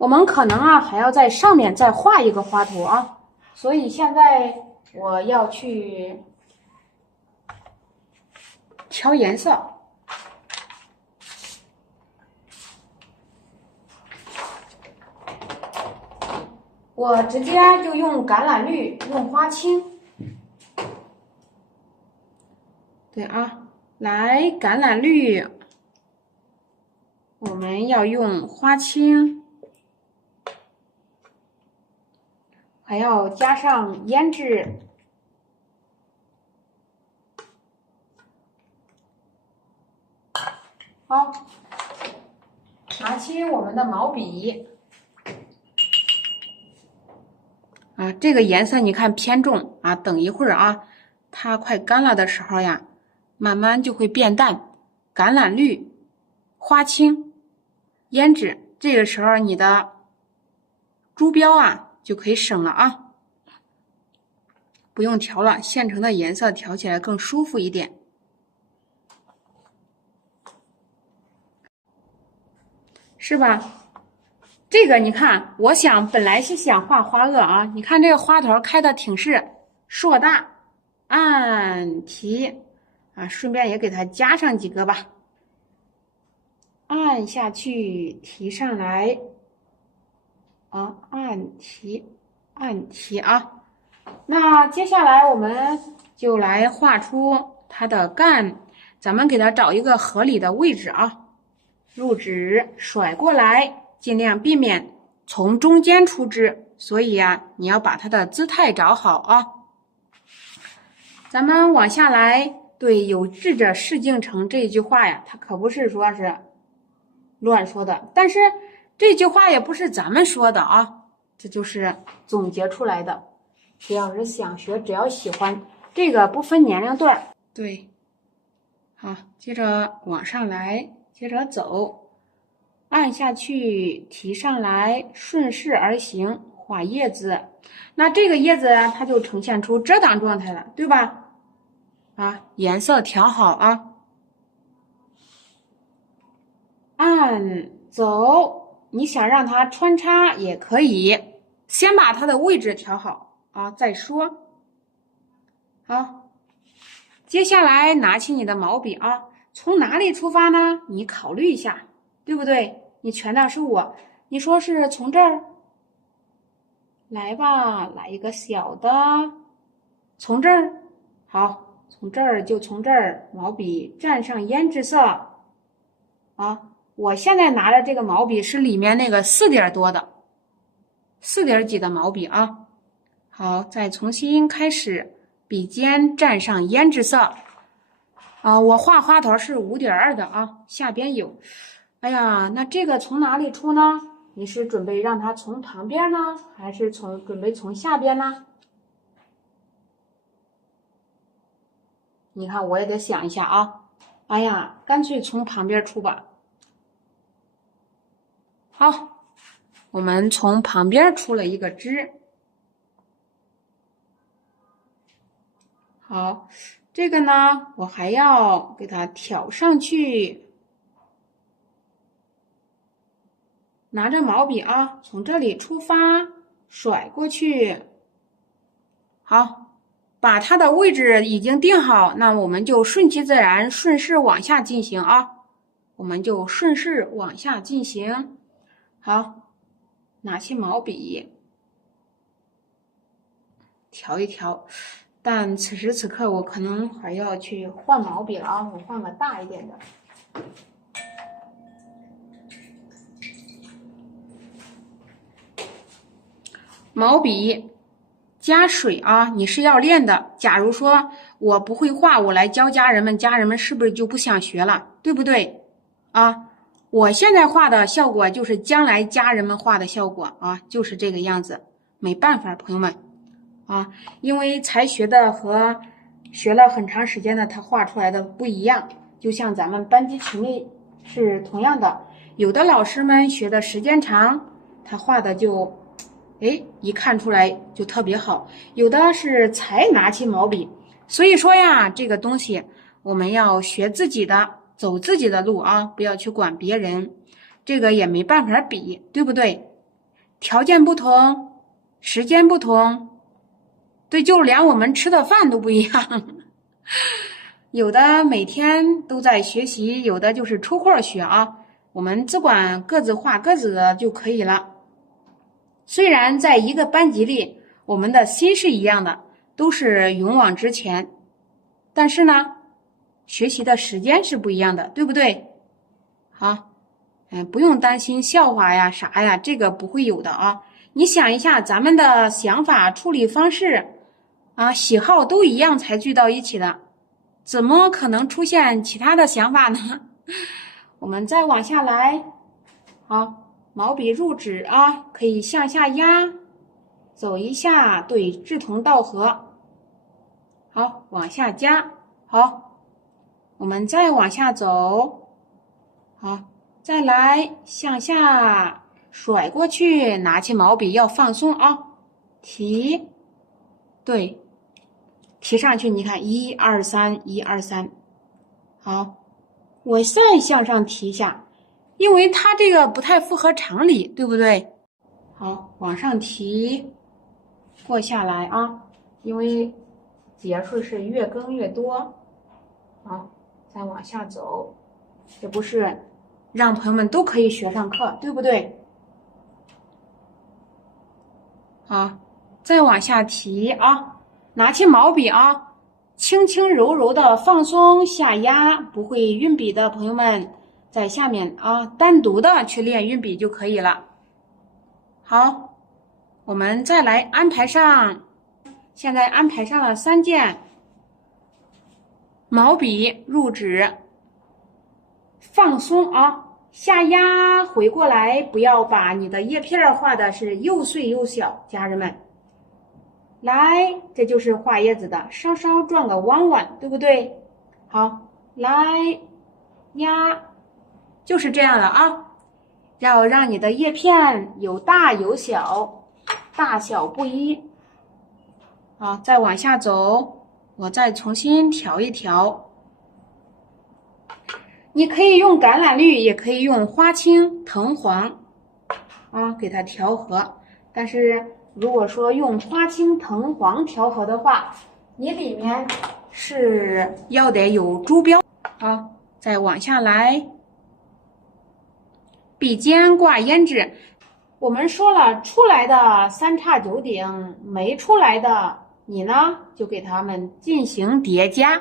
我们可能啊还要在上面再画一个花头啊，所以现在我要去调颜色。我直接就用橄榄绿，用花青。对啊，来橄榄绿，我们要用花青，还要加上胭脂。好，拿起我们的毛笔。啊，这个颜色你看偏重啊，等一会儿啊，它快干了的时候呀，慢慢就会变淡。橄榄绿、花青、胭脂，这个时候你的珠标啊就可以省了啊，不用调了，现成的颜色调起来更舒服一点。是吧？这个你看，我本来是想画花萼啊，你看这个花头开的挺是硕大，按提啊，顺便也给它加上几个吧，按下去提上来，啊，按提啊。那接下来我们就来画出它的干，咱们给它找一个合理的位置啊，入指甩过来。尽量避免从中间出枝，所以呀，你要把它的姿态找好啊。咱们往下来，对，有志者事竟成这句话呀，它可不是说是乱说的，但是这句话也不是咱们说的啊，这就是总结出来的。只要是想学，只要喜欢，这个不分年龄段。对，好，接着往上来，接着走。按下去，提上来，顺势而行，画叶子。那这个叶子啊，它就呈现出遮挡状态了，对吧？啊，颜色调好啊。按走，你想让它穿插也可以，先把它的位置调好啊，再说。好，接下来拿起你的毛笔啊，从哪里出发呢？你考虑一下，对不对？你全当是我，你说是从这儿来吧，来一个小的，从这儿，好，从这儿就从这儿，毛笔蘸上胭脂色，啊，我现在拿的这个毛笔是里面那个4点多的，4点几的毛笔啊。好，再重新开始，笔尖蘸上胭脂色，啊，我画花头是5.2的啊，下边有。哎呀，那这个从哪里出呢？你是准备让它从旁边呢，还是准备从下边呢？你看，我也得想一下啊。哎呀，干脆从旁边出吧。好，我们从旁边出了一个枝。好，这个呢，我还要给它挑上去。拿着毛笔啊，从这里出发，甩过去。好，把它的位置已经定好，那我们就顺其自然，顺势往下进行啊。我们就顺势往下进行。好，拿起毛笔，调一调。但此时此刻，我可能还要去换毛笔了啊，我换个大一点的。毛笔加水啊，你是要练的。假如说我不会画，我来教家人们，家人们是不是就不想学了？对不对？啊，我现在画的效果就是将来家人们画的效果啊，就是这个样子。没办法，朋友们啊，因为才学的和学了很长时间的，他画出来的不一样。就像咱们班级群里是同样的，有的老师们学的时间长，他画的就一看出来就特别好，有的是才拿起毛笔。所以说呀，这个东西我们要学自己的，走自己的路啊，不要去管别人，这个也没办法比，对不对？条件不同，时间不同，对，就连我们吃的饭都不一样。有的每天都在学习，有的就是抽空学啊。我们只管各自画各自的就可以了。虽然在一个班级里，我们的心是一样的，都是勇往直前，但是呢，学习的时间是不一样的，对不对？好，不用担心笑话呀啥呀，这个不会有的啊。你想一下，咱们的想法、处理方式啊、喜好都一样才聚到一起的，怎么可能出现其他的想法呢？我们再往下来，好，毛笔入纸啊，可以向下压，走一下，对，志同道合。好，往下加，好，我们再往下走，好，再来向下甩过去，拿起毛笔要放松啊，提，对，提上去，你看1、2、3，1、2、3，好，我再向上提一下，因为它这个不太符合常理，对不对？好，往上提，过下来啊，因为节数是越更越多。好，再往下走，这不是让朋友们都可以学上课，对不对？好，再往下提啊，拿起毛笔啊，轻轻柔柔的放松下压，不会运笔的朋友们在下面啊单独的去练运笔就可以了。好，我们再来安排上，现在安排上了3件，毛笔入纸，放松啊，下压回过来，不要把你的叶片画的是又碎又小，家人们。来，这就是画叶子的，稍稍转个弯弯，对不对？好，来压，就是这样的啊。要让你的叶片有大有小，大小不一。好，再往下走，我再重新调一调。你可以用橄榄绿，也可以用花青、藤黄啊，给它调和。但是如果说用花青、藤黄调和的话，你里面是要得有珠标。好，再往下来，笔尖挂胭脂。我们说了，出来的3叉9顶，没出来的，你呢就给它们进行叠加。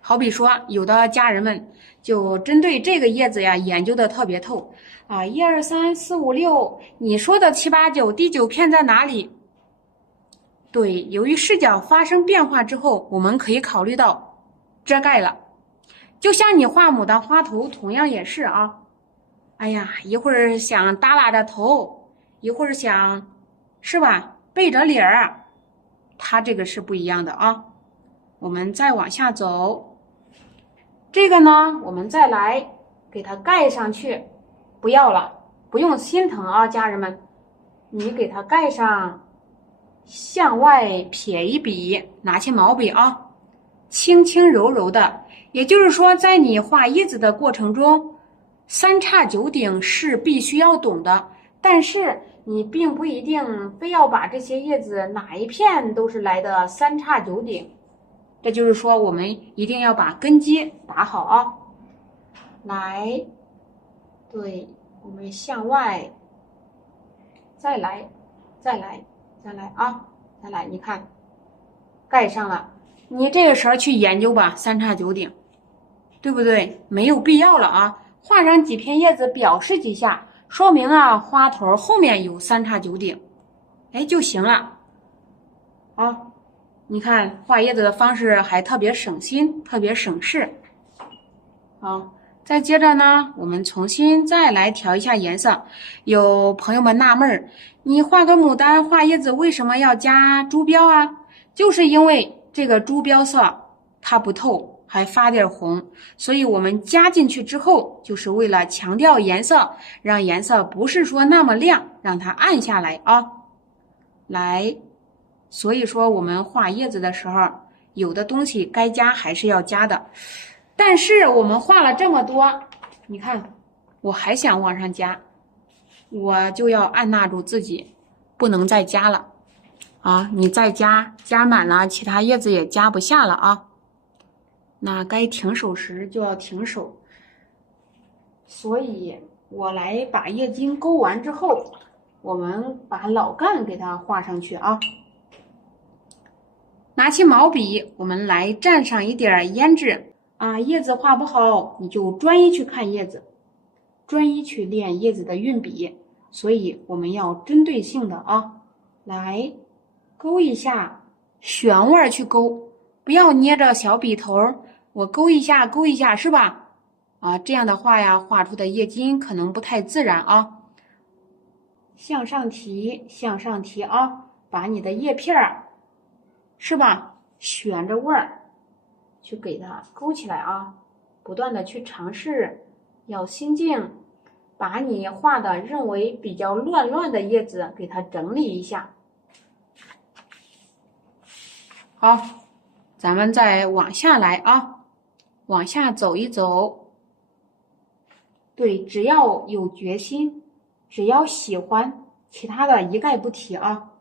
好比说，有的家人们就针对这个叶子呀研究的特别透啊，1、2、3、4、5、6，你说的7、8、9，第9片在哪里？对，由于视角发生变化之后，我们可以考虑到遮盖了。就像你画牡丹花头，同样也是啊。哎呀，一会儿想耷拉着头，一会儿想，是吧？背着脸儿，它这个是不一样的啊。我们再往下走，这个呢，我们再来给它盖上去，不要了，不用心疼啊，家人们，你给它盖上，向外撇一笔，拿起毛笔啊，轻轻柔柔的，也就是说，在你画叶子的过程中，3叉9顶是必须要懂的，但是你并不一定非要把这些叶子哪一片都是来的3叉9顶。这就是说，我们一定要把根基打好啊！来，对，我们向外，再来，再来，再来啊！再来，你看，盖上了。你这个时候去研究吧，3叉9顶，对不对？没有必要了啊！画上几片叶子，表示几下，说明啊，花头后面有3叉9顶，哎就行了啊。你看画叶子的方式还特别省心，特别省事。好，再接着呢，我们重新再来调一下颜色。有朋友们纳闷儿，你画个牡丹画叶子为什么要加珠标啊？就是因为这个珠标色它不透，还发点红，所以我们加进去之后，就是为了强调颜色，让颜色不是说那么亮，让它暗下来啊。来。所以说我们画叶子的时候，有的东西该加还是要加的，但是我们画了这么多，你看我还想往上加，我就要按捺住自己，不能再加了啊！你再加满了，其他叶子也加不下了啊。那该停手时就要停手，所以我来把叶茎勾完之后，我们把老干给它画上去啊。拿起毛笔，我们来蘸上一点胭脂啊。叶子画不好，你就专一去看叶子，专一去练叶子的运笔。所以我们要针对性的啊，来勾一下，旋腕去勾，不要捏着小笔头，我勾一下勾一下，是吧？啊，这样的话呀，画出的叶茎可能不太自然啊。向上提，向上提啊，把你的叶片儿，是吧？旋着腕儿去给它勾起来啊，不断的去尝试，要心静。把你画的认为比较乱的叶子给它整理一下。好，咱们再往下来啊，往下走一走。对，只要有决心，只要喜欢，其他的一概不提啊。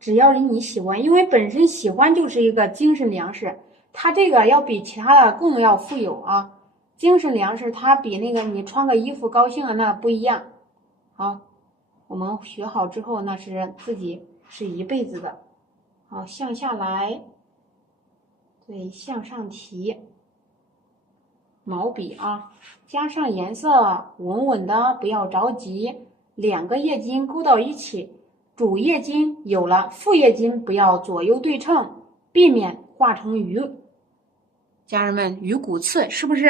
只要你喜欢，因为本身喜欢就是一个精神粮食，它这个要比其他的更要富有啊。精神粮食它比那个你穿个衣服高兴了那不一样。好，我们学好之后，那是自己是一辈子的。好，向下来，对，向上提，毛笔啊，加上颜色，稳稳的，不要着急。两个叶茎勾到一起，主叶茎有了，副叶茎不要左右对称，避免画成鱼。家人们，鱼骨刺是不是？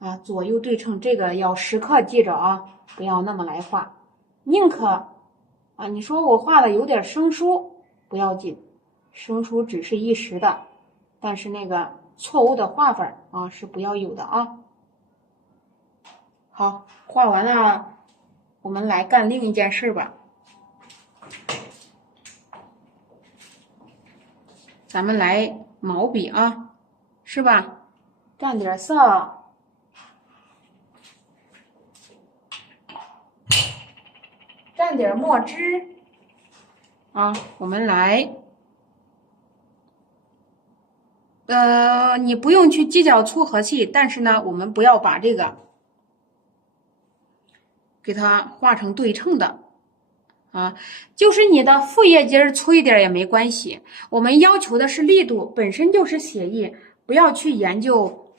啊，左右对称，这个要时刻记着啊，不要那么来画。宁可啊，你说我画的有点生疏，不要紧，生疏只是一时的，但是那个错误的画法啊是不要有的啊。好，画完了，我们来干另一件事吧。咱们来毛笔啊，是吧？蘸点色。蘸点墨汁啊，我们来，你不用去计较粗和细，但是呢，我们不要把这个给它画成对称的啊，就是你的副叶筋粗一点也没关系，我们要求的是力度，本身就是写意，不要去研究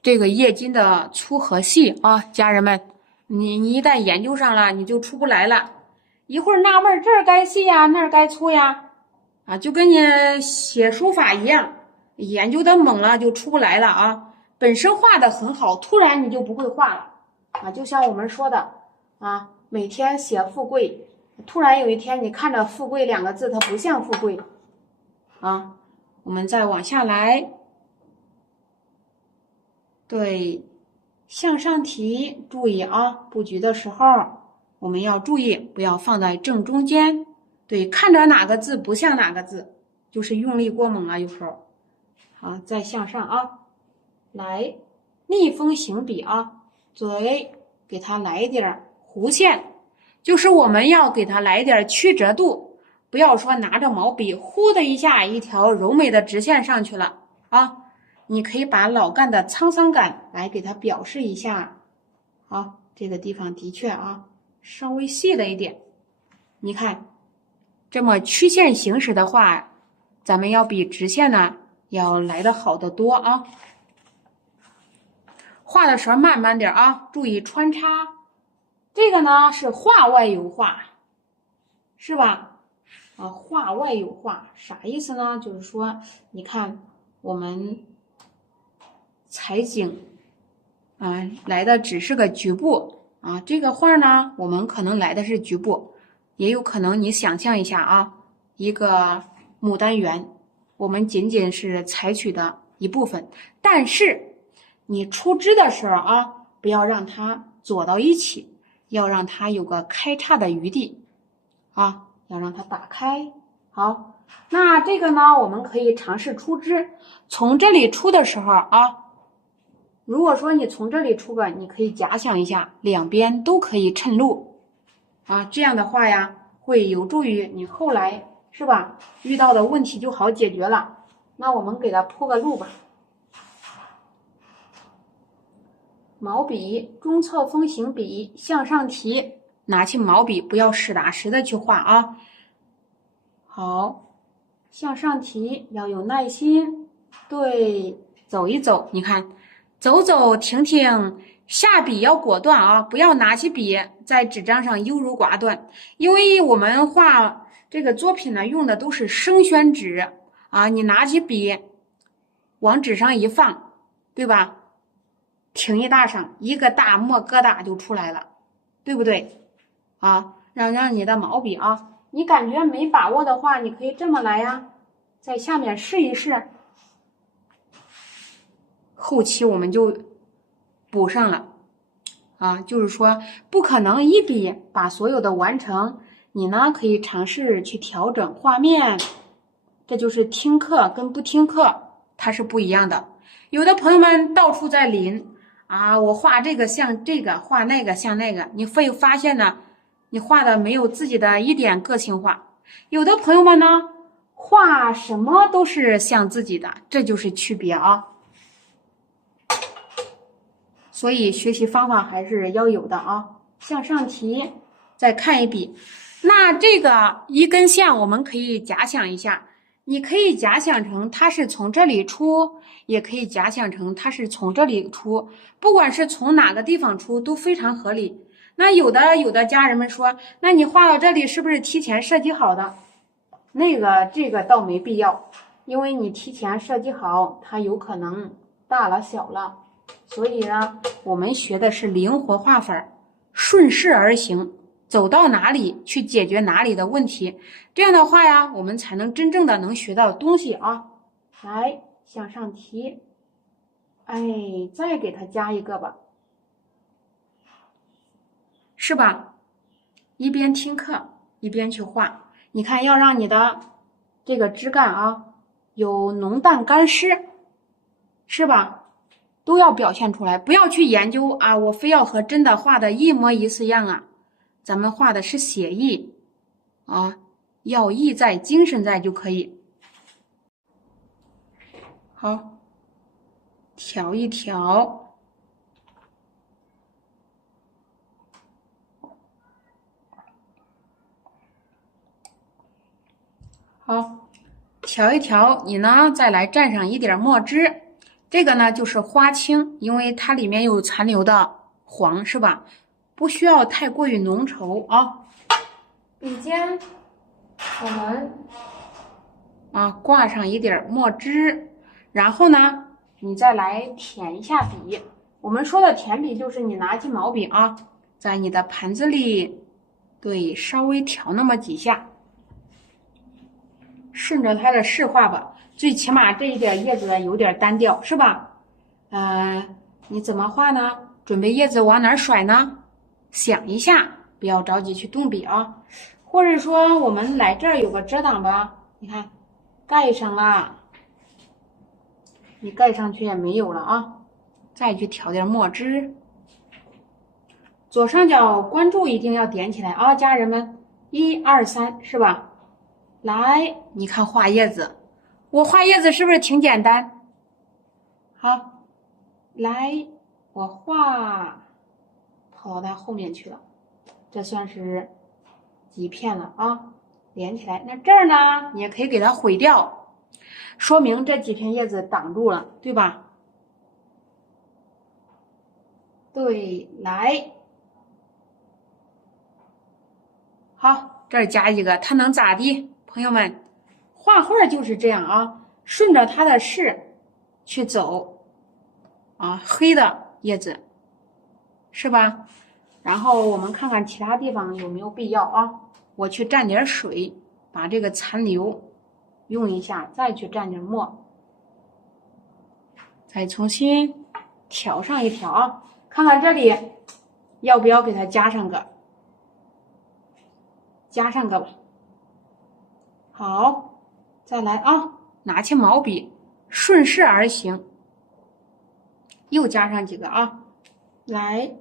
这个叶筋的粗和细啊，家人们，你一旦研究上了，你就出不来了。一会儿纳闷这儿该细呀，那儿该粗呀，啊，就跟你写书法一样，研究的猛了就出不来了啊。本身画的很好，突然你就不会画了啊。就像我们说的啊，每天写富贵，突然有一天你看着富贵两个字，它不像富贵啊。我们再往下来，对，向上提，注意啊，布局的时候。我们要注意，不要放在正中间。对，看着哪个字不像哪个字，就是用力过猛了，有时候。好，再向上啊，来逆风行笔啊，嘴给它来一点弧线，就是我们要给它来一点曲折度，不要说拿着毛笔呼的一下，一条柔美的直线上去了啊。你可以把老干的沧桑感来给它表示一下。好，这个地方的确啊。稍微细了一点，你看，这么曲线行驶的话，咱们要比直线呢要来得好得多啊。画的时候慢慢点啊，注意穿插。这个呢是画外有画，是吧？啊，画外有画啥意思呢？就是说，你看我们采景啊来的只是个局部。啊，这个画呢，我们可能来的是局部，也有可能你想象一下啊，一个牡丹园，我们仅仅是采取的一部分，但是你出枝的时候啊，不要让它左到一起，要让它有个开叉的余地啊，要让它打开。好，那这个呢，我们可以尝试出枝，从这里出的时候啊。如果说你从这里出个，你可以假想一下，两边都可以衬露啊，这样的话呀，会有助于你后来是吧遇到的问题就好解决了。那我们给它铺个路吧。毛笔，中侧锋行笔，向上提，拿起毛笔，不要实打实的去画啊。好，向上提，要有耐心。对，走一走，你看，走走停停，下笔要果断啊，不要拿起笔在纸张上优柔寡断，因为我们画这个作品呢，用的都是生宣纸啊，你拿起笔往纸上一放，对吧？停一大上，一个大墨疙瘩就出来了，对不对？啊，让你的毛笔啊，你感觉没把握的话，你可以这么来呀，在下面试一试，后期我们就补上了啊，就是说不可能一笔把所有的完成，你呢可以尝试去调整画面，这就是听课跟不听课它是不一样的。有的朋友们到处在临啊，我画这个像这个，画那个像那个，你会发现呢，你画的没有自己的一点个性化。有的朋友们呢，画什么都是像自己的，这就是区别啊。所以学习方法还是要有的啊。向上提，再看一笔。那这个一根线我们可以假想一下，你可以假想成它是从这里出，也可以假想成它是从这里出，不管是从哪个地方出都非常合理。那有的家人们说，那你画到这里是不是提前设计好的？这个倒没必要，因为你提前设计好，它有可能大了小了。所以呢，我们学的是灵活画法，顺势而行，走到哪里去解决哪里的问题。这样的话呀，我们才能真正的能学到东西啊。来，向上提，哎，再给它加一个吧，是吧？一边听课一边去画。你看，要让你的这个枝干啊有浓淡干湿，是吧？都要表现出来，不要去研究啊，我非要和真的画的一模一式样啊。咱们画的是写意啊，要意在，精神在就可以。好，调一调。好，调一调，你呢再来蘸上一点墨汁。这个呢就是花青，因为它里面有残留的黄，是吧？不需要太过于浓稠啊。笔尖我们挂上一点墨汁，然后呢你再来填一下笔。我们说的填笔就是你拿起毛笔啊，在你的盘子里，对，稍微调那么几下，顺着它的势画吧。最起码这一点叶子有点单调，是吧？你怎么画呢？准备叶子往哪儿甩呢？想一下，不要着急去动笔啊。或者说我们来这儿有个遮挡吧，你看盖上了，你盖上去也没有了啊。再去调点墨汁。左上角关注一定要点起来啊，家人们，1、2、3，是吧？来，你看画叶子，我画叶子是不是挺简单？好，来，我画跑到它后面去了，这算是几片了啊，连起来。那这儿呢，你也可以给它毁掉，说明这几片叶子挡住了，对吧？对，来，好，这儿加一个，它能咋地？朋友们，画画就是这样啊，顺着它的势去走啊，黑的叶子是吧？然后我们看看其他地方有没有必要啊？我去蘸点水，把这个残留用一下，再去蘸点墨，再重新调上一调啊。看看这里要不要给它加上个吧。好，再来啊，拿起毛笔，顺势而行，又加上几个啊，来，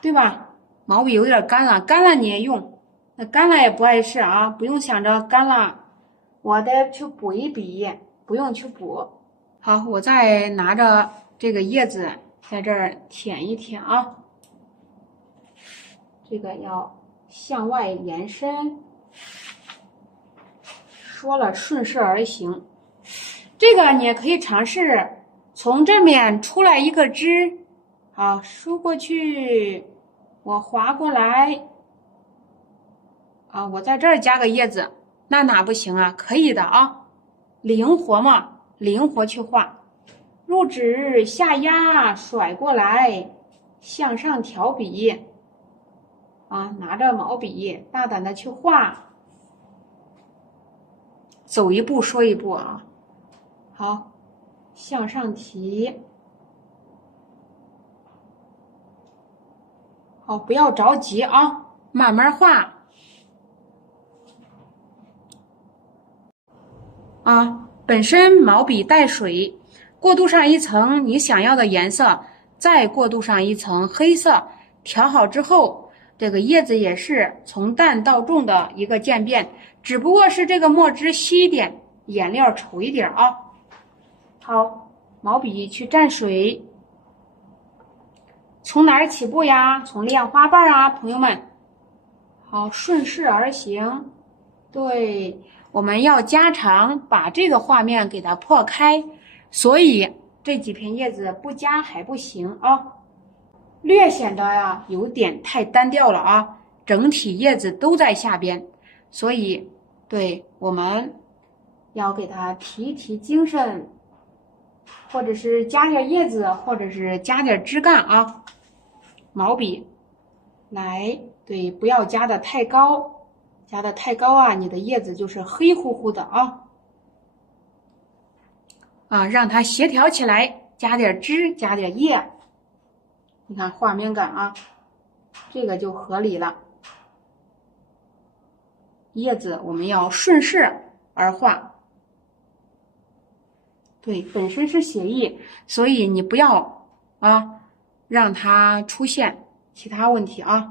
对吧？毛笔有点干了，干了你也用，那干了也不碍事啊，不用想着干了我得去补一笔，不用去补。好，我再拿着这个叶子在这儿舔一舔啊，这个要向外延伸，说了顺势而行。这个你也可以尝试从这面出来一个枝，好，梳过去，我划过来，啊，我在这儿加个叶子，那哪不行啊？可以的啊，灵活嘛，灵活去画。入指下压，甩过来，向上调笔，啊，拿着毛笔大胆的去画，走一步说一步啊。好，向上提，好，不要着急啊，慢慢画。啊，本身毛笔带水，过渡上一层你想要的颜色，再过渡上一层黑色，调好之后，这个叶子也是从淡到重的一个渐变，只不过是这个墨汁稀一点，颜料稠一点啊。好，毛笔去蘸水，从哪儿起步呀？从练花瓣啊，朋友们。好，顺势而行，对。我们要加长，把这个画面给它破开，所以这几片叶子不加还不行啊，略显得呀有点太单调了啊，整体叶子都在下边，所以对我们要给它提提精神，或者是加点叶子，或者是加点枝干啊，毛笔来，对，不要加的太高。加的太高啊，你的叶子就是黑乎乎的啊！啊，让它协调起来，加点枝，加点叶，你看画面感啊，这个就合理了。叶子我们要顺势而画，对，本身是写意，所以你不要啊让它出现其他问题啊。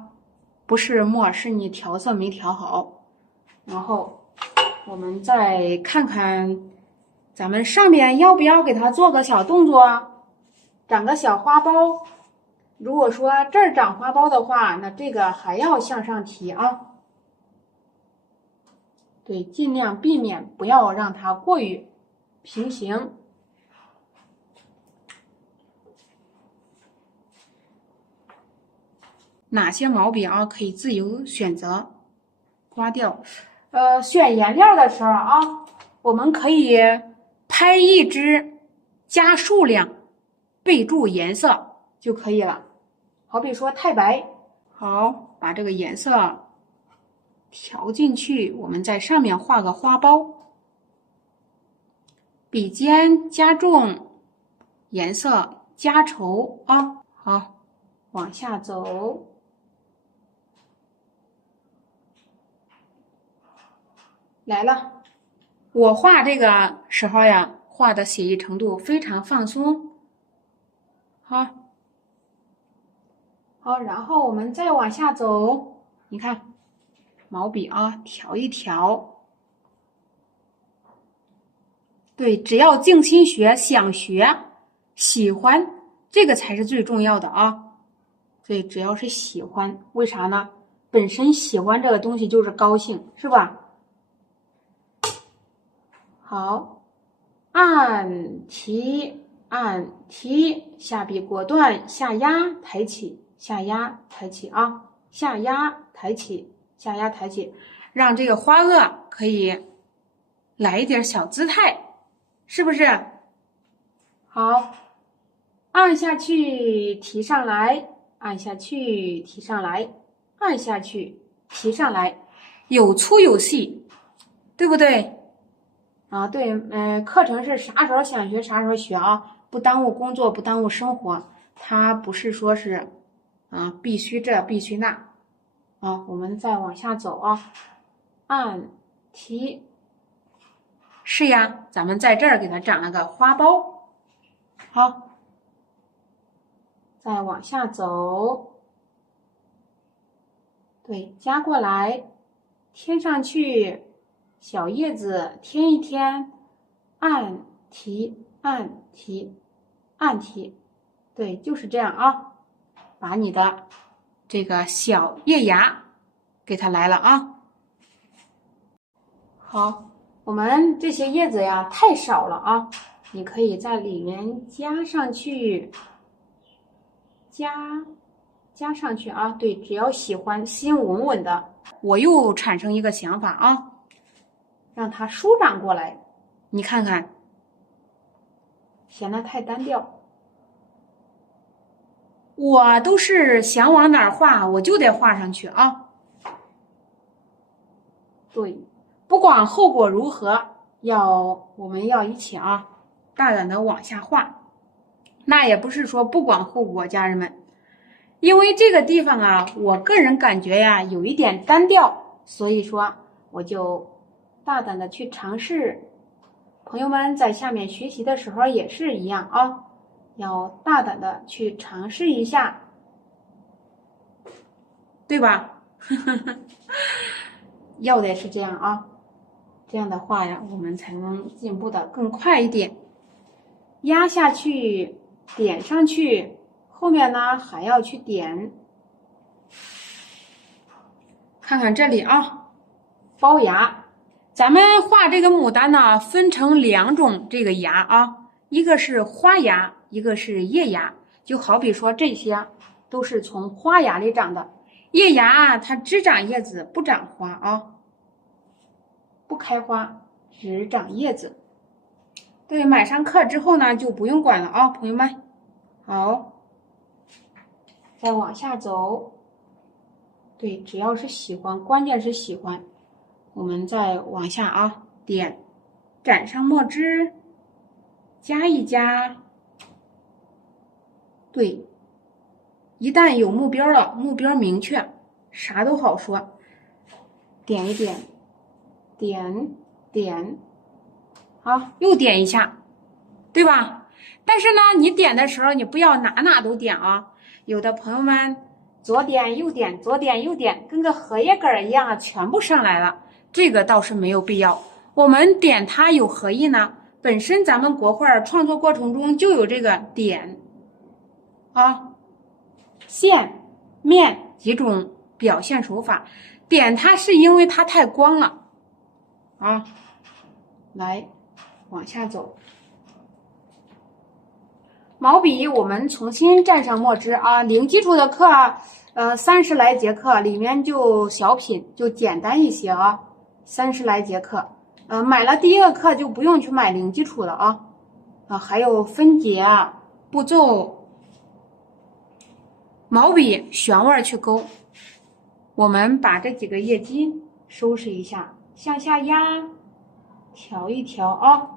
不是墨，是你调色没调好。然后我们再看看，咱们上面要不要给它做个小动作，长个小花苞。如果说这儿长花苞的话，那这个还要向上提啊。对，尽量避免不要让它过于平行。哪些毛笔啊可以自由选择刮掉？选颜料的时候啊，我们可以拍一支加数量，备注颜色就可以了。好比说太白，好，把这个颜色调进去，我们在上面画个花苞，笔尖加重，颜色加稠啊，好，往下走。来了，我画这个时候呀，画的写意程度非常放松。好，好，然后我们再往下走，你看，毛笔啊，调一调。对，只要静心学，想学，喜欢，这个才是最重要的啊。所以只要是喜欢，为啥呢？本身喜欢这个东西就是高兴，是吧？好，按提，按提，下笔果断，下压抬起，下压抬起啊，下压抬起，下压抬起，让这个花萼可以来一点小姿态，是不是？好，按下去，提上来，按下去，提上来，按下去，提上来，有粗有细，对不对？啊，对，课程是啥时候想学啥时候学啊，不耽误工作，不耽误生活。它不是说是，啊，必须这必须那，啊，我们再往下走啊，按提，是呀，咱们在这儿给它长了个花苞，好，再往下走，对，夹过来，添上去，小叶子添一添，按提，按提，按提，对，就是这样啊。把你的这个小叶芽给它来了啊。好，我们这些叶子呀太少了啊，你可以在里面加上去，加上去啊。对，只要喜欢心稳稳的。我又产生一个想法啊，让它舒展过来，你看看，显得太单调。我都是想往哪儿画，我就得画上去啊。对，不管后果如何，我们要一起啊，大胆的往下画。那也不是说不管后果，家人们，因为这个地方啊，我个人感觉呀有一点单调，所以说我就大胆的去尝试。朋友们在下面学习的时候也是一样啊，要大胆的去尝试一下，对吧？要的是这样啊，这样的话呀，我们才能进步的更快一点。压下去，点上去，后面呢还要去点。看看这里啊，包芽。咱们画这个牡丹呢，分成两种这个芽啊，一个是花芽，一个是叶芽。就好比说这些都是从花芽里长的，叶芽啊，它只长叶子不长花啊，不开花，只长叶子。对，买上课之后呢，就不用管了啊，朋友们。好，再往下走。对，只要是喜欢，关键是喜欢。我们再往下啊，点，染上墨汁，加一加。对，一旦有目标了，目标明确，啥都好说。点一点，点，好，又点一下，对吧？但是呢，你点的时候，你不要哪都点啊。有的朋友们左点右点，左点右点，跟个荷叶根一样啊，全部上来了。这个倒是没有必要。我们点它有何意呢？本身咱们国画创作过程中就有这个点啊、线、面几种表现手法。点它是因为它太光了啊。来，往下走。毛笔我们重新蘸上墨汁啊。零基础的课30来节课里面就小品就简单一些啊。30来节课，买了第一个课就不用去买零基础了啊。还有分解步骤，毛笔旋腕去勾。我们把这几个叶基收拾一下，向下压，调一调啊。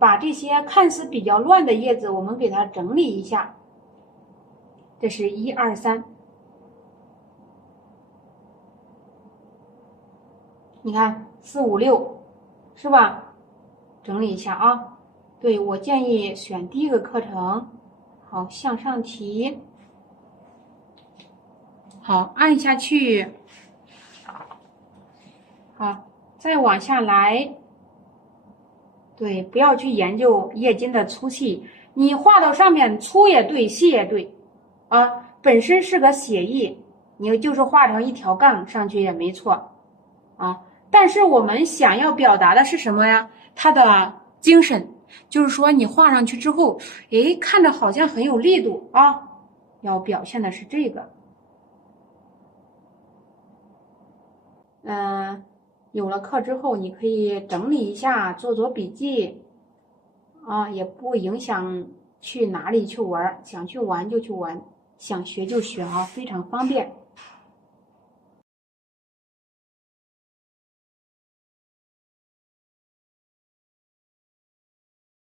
把这些看似比较乱的叶子，我们给它整理一下。这是1、2、3。你看4、5、6，是吧？整理一下啊。对，我建议选第一个课程。好，向上提。好，按下去。好，再往下来。对，不要去研究叶筋的粗细，你画到上面粗也对，细也对啊。本身是个写意，你就是画成一条杠上去也没错啊。但是我们想要表达的是什么呀？它的精神，就是说你画上去之后，诶，看着好像很有力度啊。要表现的是这个。有了课之后，你可以整理一下，做笔记啊，也不影响去哪里去玩，想去玩就去玩，想学就学啊，非常方便。